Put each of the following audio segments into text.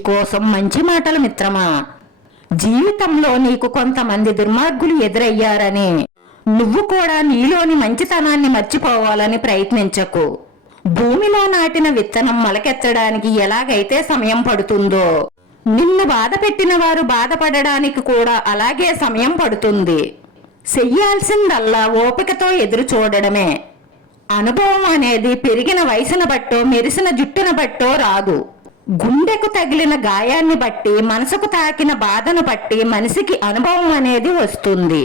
నీకోసం మంచి మాటలు మిత్రమా? జీవితంలో నీకు కొంతమంది దుర్మార్గులు ఎదురయ్యారని. నువ్వు కూడా నీలోని మంచితనాన్ని మర్చిపోవాలని ప్రయత్నించకు. భూమిలో నాటిన విత్తనం మొలకెత్తడానికి ఎలాగైతే సమయం పడుతుందో నిన్ను బాధ పెట్టిన వారు బాధపడడానికి కూడా అలాగే సమయం పడుతుంది. చెయ్యాల్సిందల్లా ఓపికతో ఎదురు చూడడమే. అనుభవం అనేది పెరిగిన వయసును బట్టో మెరిసిన జుట్టును బట్టో రాదు. గుండెకు తగిలిన గాయాన్ని బట్టి మనసుకు తాకిన బాధను బట్టి మనిషికి అనుభవం అనేది వస్తుంది.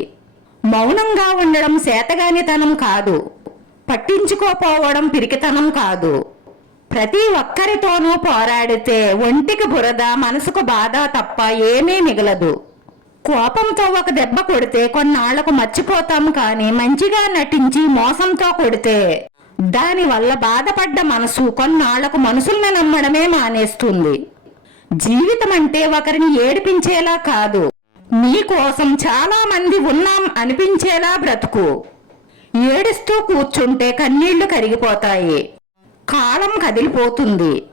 మౌనంగా ఉండడం శాతగానితనం కాదు. పట్టించుకోపోవడం పిరికితనం కాదు. ప్రతి ఒక్కరితోనూ పోరాడితే ఒంటికి బురద మనసుకు బాధ తప్ప ఏమీ మిగలదు. కోపంతో ఒక దెబ్బ కొడితే కొన్నాళ్ళకు మర్చిపోతాం కానీ మంచిగా నటించి మోసంతో కొడితే దానివల్ల బాధపడ్డ మనసు కొన్నాళ్ళకు మనుషుల్ని నమ్మడమే మానేస్తుంది. జీవితం అంటే ఒకరిని ఏడిపించేలా కాదు. నీ కోసం చాలా మంది ఉన్నాం అనిపించేలా బ్రతుకు. ఏడుస్తూ కూర్చుంటే కన్నీళ్ళు కరిగిపోతాయి. కాలం కదిలిపోతుంది.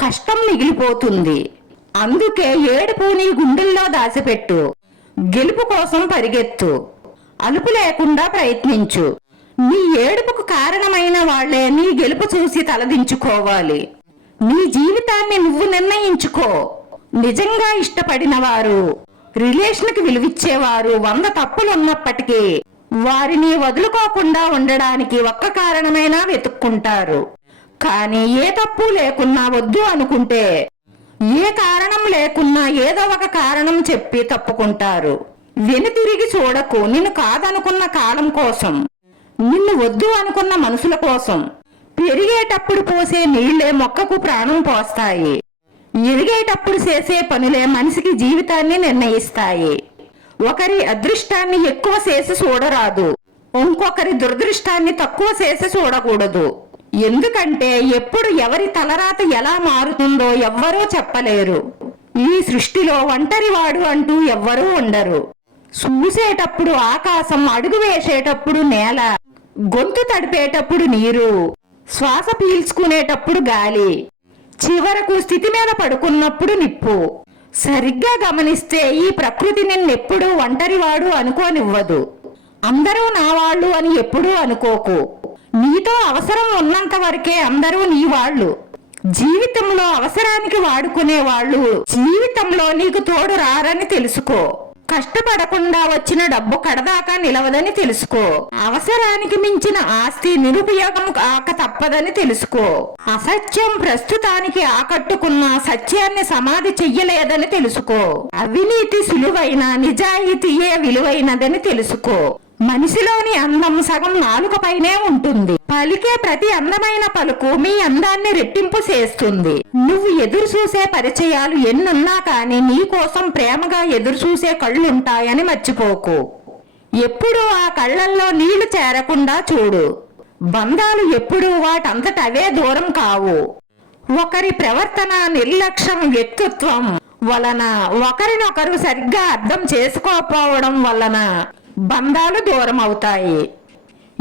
కష్టం మిగిలిపోతుంది. అందుకే ఏడుపు నీ గుండెల్లో దాచిపెట్టు. గెలుపు కోసం పరిగెత్తు. అలుపు లేకుండా ప్రయత్నించు. నీ ఏడుపుకు కారణమైన వాళ్ళే నీ గెలుపు చూసి తలదించుకోవాలి. నీ జీవితాన్ని నువ్వు నిర్ణయించుకో. నిజంగా ఇష్టపడిన వారు రిలేషన్కి విలువిచ్చేవారు వంద తప్పులున్నప్పటికీ వారిని వదులుకోకుండా ఉండడానికి ఒక్క కారణమైనా వెతుక్కుంటారు. కానీ ఏ తప్పు లేకున్నా వద్దు అనుకుంటే ఏ కారణం లేకున్నా ఏదో ఒక కారణం చెప్పి తప్పుకుంటారు. వెనుతిరిగి చూడకు నిన్ను కాదనుకున్న కాలం కోసం. నిన్ను వద్దు అనుకున్న మనుషుల కోసం పెరిగేటప్పుడు పోసే నీళ్ళే మొక్కకు ప్రాణం పోస్తాయి. ఎదిగేటప్పుడు చేసే పనులే మనిషికి జీవితాన్ని నిర్ణయిస్తాయి. ఒకరి అదృష్టాన్ని ఎక్కువ చేసి చూడరాదు. ఇంకొకరి దురదృష్టాన్ని తక్కువ చేసి చూడకూడదు. ఎందుకంటే ఎప్పుడు ఎవరి తలరాత ఎలా మారుతుందో ఎవ్వరూ చెప్పలేరు. ఈ సృష్టిలో ఒంటరివాడు అంటూ ఎవ్వరూ ఉండరు. చూసేటప్పుడు ఆకాశం అడుగు వేసేటప్పుడు నేల గొంతు తడిపేటప్పుడు నీరు శ్వాస పీల్చుకునేటప్పుడు గాలి చివరకు స్థితి మీద పడుకున్నప్పుడు నిప్పు. సరిగ్గా గమనిస్తే ఈ ప్రకృతి నిన్నెప్పుడూ ఒంటరివాడు అనుకోనివ్వదు. అందరూ నా వాళ్ళు అని ఎప్పుడూ అనుకోకు. నీతో అవసరం ఉన్నంత వరకే అందరూ నీ వాళ్ళు జీవితంలో అవసరానికి వాడుకునే వాళ్ళు జీవితంలో నీకు తోడు రారని తెలుసుకో. కష్టపడకుండా వచ్చిన డబ్బు కడదాకా నిలవదని తెలుసుకో. అవసరానికి మించిన ఆస్తి నిరుపయోగం కాక తప్పదని తెలుసుకో. అసత్యం ప్రస్తుతానికి ఆకట్టుకున్న సత్యాన్ని సమాధి చెయ్యలేదని తెలుసుకో. అవినీతి సులువైన నిజాయితీయే విలువైనదని తెలుసుకో. మనిషిలోని అందం సగం నాలుకపైనే ఉంటుంది. పలికే ప్రతి అందమైన పలుకు మీ అందాన్ని రెట్టింపు చేస్తుంది. నువ్వు ఎదురు చూసే పరిచయాలు ఎన్నున్నా కానీ నీకోసం ప్రేమగా ఎదురు చూసే కళ్ళుంటాయని మర్చిపోకు. ఎప్పుడూ ఆ కళ్ళల్లో నీళ్ళు చేరకుండా చూడు. బంధాలు ఎప్పుడూ వాటంతట అవే దూరం కావు. ఒకరి ప్రవర్తన నిర్లక్ష్యం వ్యక్తిత్వం వలన ఒకరినొకరు సరిగ్గా అర్థం చేసుకోకపోవడం వలన బంధాలు దూరం అవుతాయి.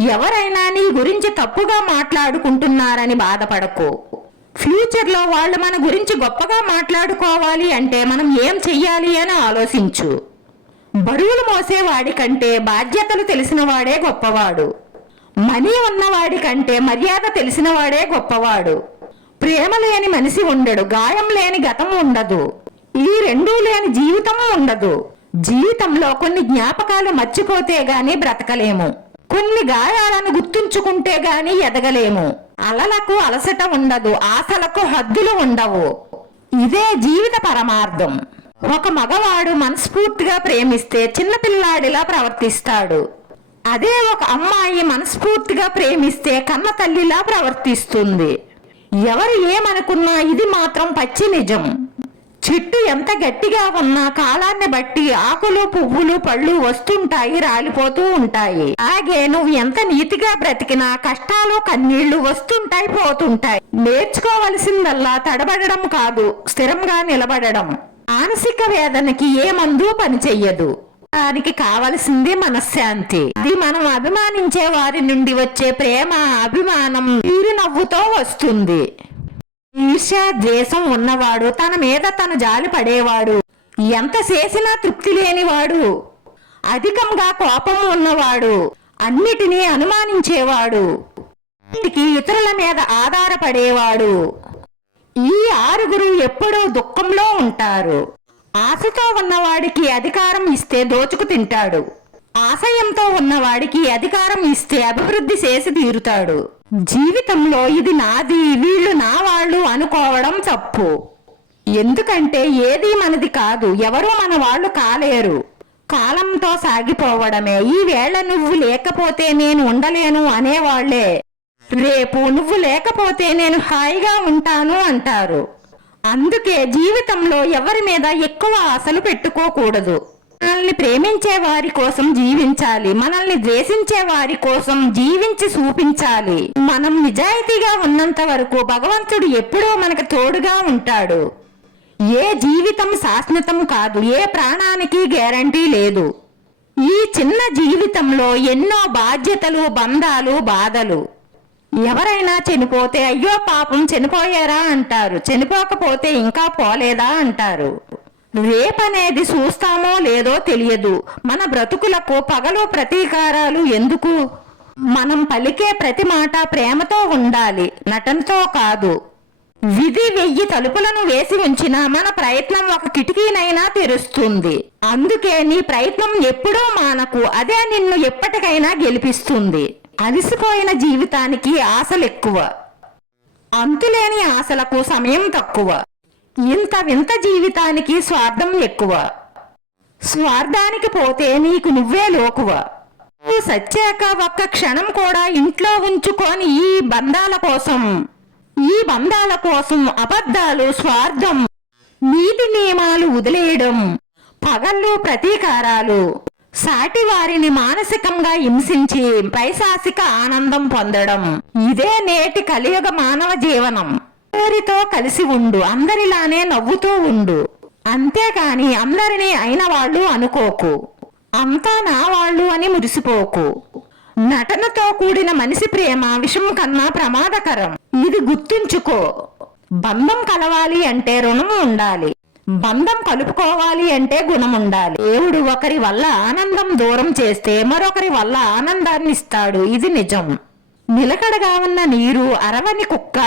ఎవరైనా నీ గురించి తప్పుగా మాట్లాడుకుంటున్నారని బాధపడకు. ఫ్యూచర్లో వాళ్ళు మన గురించి గొప్పగా మాట్లాడుకోవాలి అంటే మనం ఏం చెయ్యాలి అని ఆలోచించు. బరువులు మోసేవాడి కంటే బాధ్యతలు తెలిసినవాడే గొప్పవాడు. మనీ ఉన్నవాడి కంటే మర్యాద తెలిసినవాడే గొప్పవాడు. ప్రేమ లేని మనిషి ఉండడు గాయం లేని గతం ఉండదు. ఈ రెండూ లేని జీవితం ఉండదు. జీవితంలో కొన్ని జ్ఞాపకాలు మర్చిపోతే గాని బ్రతకలేము. కొన్ని గాయాలను గుర్తుంచుకుంటే గాని ఎదగలేము. అలలకు అలసట ఉండదు ఆశలకు హద్దులు ఉండవు. ఇదే జీవిత పరమార్థం. ఒక మగవాడు మనస్ఫూర్తిగా ప్రేమిస్తే చిన్నపిల్లాడిలా ప్రవర్తిస్తాడు. అదే ఒక అమ్మాయి మనస్ఫూర్తిగా ప్రేమిస్తే కన్న తల్లిలా ప్రవర్తిస్తుంది. ఎవరు ఏమనుకున్నా ఇది మాత్రం పచ్చి నిజం. చెట్టు ఎంత గట్టిగా ఉన్నా కాలాన్ని బట్టి ఆకులు పువ్వులు పళ్ళు వస్తుంటాయి రాలిపోతూ ఉంటాయి. అలాగే నువ్వు ఎంత నీతిగా బ్రతికినా కష్టాలు కన్నీళ్ళు వస్తుంటాయి పోతుంటాయి. నేర్చుకోవలసిందల్లా తడబడడం కాదు స్థిరంగా నిలబడడం. మానసిక వేదనకి ఏ మందు పనిచెయ్యదు దానికి కావలసింది మనశ్శాంతి. ఇది మనం అభిమానించే వారి నుండి వచ్చే ప్రేమ అభిమానం వీరి నవ్వుతో వస్తుంది. ఈర్ష్య ద్వేషం ఉన్నవాడు తన మీద తను జాలి పడేవాడు. ఎంత చేసినా తృప్తి లేనివాడు. అధికంగా కోపం ఉన్నవాడు. అన్నిటినీ అనుమానించేవాడు. ఇంటికి ఇతరుల మీద ఆధారపడేవాడు. ఈ ఆరుగురు ఎప్పుడూ దుఃఖంలో ఉంటారు. ఆశతో ఉన్నవాడికి అధికారం ఇస్తే దోచుకు తింటాడు. ఆశయంతో ఉన్నవాడికి అధికారం ఇస్తే అభివృద్ధి చేసి తీరుతాడు. జీవితంలో ఇది నాది వీళ్ళు నా వాళ్ళు అనుకోవడం తప్పు. ఎందుకంటే ఏది మనది కాదు ఎవరూ మన వాళ్ళు కాలేరు. కాలంతో సాగిపోవడమే. ఈ వేళ నువ్వు లేకపోతే నేను ఉండలేను అనేవాళ్ళే. రేపు నువ్వు లేకపోతే నేను హాయిగా ఉంటాను అంటారు. అందుకే జీవితంలో ఎవరి మీద ఎక్కువ ఆశలు పెట్టుకోకూడదు. మనల్ని ప్రేమించే వారి కోసం జీవించాలి. మనల్ని ద్వేషించే వారి కోసం జీవించి చూపించాలి. మనం నిజాయితీగా ఉన్నంత వరకు భగవంతుడు ఎప్పుడూ మనకు తోడుగా ఉంటాడు. ఏ జీవితం శాశ్వతం కాదు ఏ ప్రాణానికి గ్యారంటీ లేదు. ఈ చిన్న జీవితంలో ఎన్నో బాధ్యతలు బంధాలు బాధలు. ఎవరైనా చనిపోతే అయ్యో పాపం చనిపోయారా? అంటారు. చనిపోకపోతే ఇంకా పోలేదా? అంటారు. రేపనేది చూస్తామో లేదో తెలియదు. మన బ్రతుకులకు పగలు ప్రతీకారాలు ఎందుకు? మనం పలికే ప్రతి మాట ప్రేమతో ఉండాలి నటనతో కాదు. విధి వెయ్యి తలుపులను వేసి ఉంచిన మన ప్రయత్నం ఒక కిటికీనైనా తెరుస్తుంది. అందుకే నీ ప్రయత్నం ఎప్పుడూ మానకు అదే నిన్ను ఎప్పటికైనా గెలిపిస్తుంది. అలసిపోయిన జీవితానికి ఆశలు ఎక్కువ అంతులేని ఆశలకు సమయం తక్కువ. ఇంత వింత జీవితానికి స్వార్థం ఎక్కువ. స్వార్థానికి పోతే నీకు నువ్వే లోకువ. నువ్వు సచ్చాక ఒక్క క్షణం కూడా ఇంట్లో ఉంచుకొని ఈ బంధాల కోసం. ఈ బంధాల కోసం అబద్ధాలు స్వార్థం నీతి నియమాలు వదిలేయడం పగళ్ళు ప్రతీకారాలు సాటి వారిని మానసికంగా హింసించి పైశాసిక ఆనందం పొందడం ఇదే నేటి కలియుగ మానవ జీవనం. అందరితో కలిసి ఉండు అందరిలానే నవ్వుతూ ఉండు. అంతేగాని అందరినీ అయిన వాళ్ళు అనుకోకు. అంతా నా వాళ్ళు అని మురిసిపోకు. నటనతో కూడిన మనిషి ప్రేమ విషం కన్నా ప్రమాదకరం. ఇది గుర్తుంచుకో. బంధం కలవాలి అంటే రుణం ఉండాలి. బంధం కలుపుకోవాలి అంటే గుణం ఉండాలి దేవుడు ఒకరి వల్ల ఆనందం దూరం చేస్తే మరొకరి వల్ల ఆనందాన్ని ఇస్తాడు ఇది నిజం. నిలకడగా ఉన్న నీరు అరవని కుక్క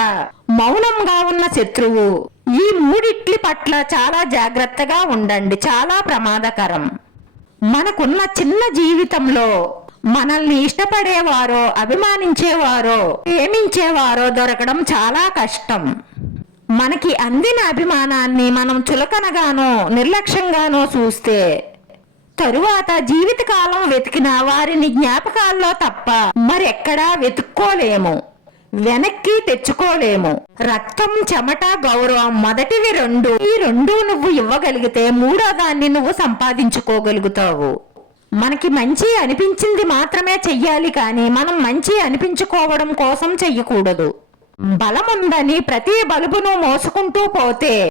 మౌనంగా ఉన్న శత్రువు. ఈ మూడిట్లి పట్ల చాలా జాగ్రత్తగా ఉండండి చాలా ప్రమాదకరం. మనకున్న చిన్న జీవితంలో మనల్ని ఇష్టపడేవారో అభిమానించేవారో ప్రేమించేవారో దొరకడం చాలా కష్టం. మనకి అందిన అభిమానాన్ని మనం చులకనగానో నిర్లక్ష్యంగానో చూస్తే తరువాత జీవితకాలం వెతికిన వారిని జ్ఞాపకాల్లో తప్ప మరెక్కడా వెతుక్కోలేము. వెనక్కి తెచ్చుకోలేము. రక్తం చెమట గౌరవం మొదటివి రెండు. ఈ రెండు నువ్వు ఇవ్వగలిగితే మూడో దాన్ని నువ్వు సంపాదించుకోగలుగుతావు. మనకి మంచి అనిపించింది మాత్రమే చెయ్యాలి కానీ మనం మంచి అనిపించుకోవడం కోసం చెయ్యకూడదు. బలముందని ప్రతి బలుబును మోసుకుంటూ పోతే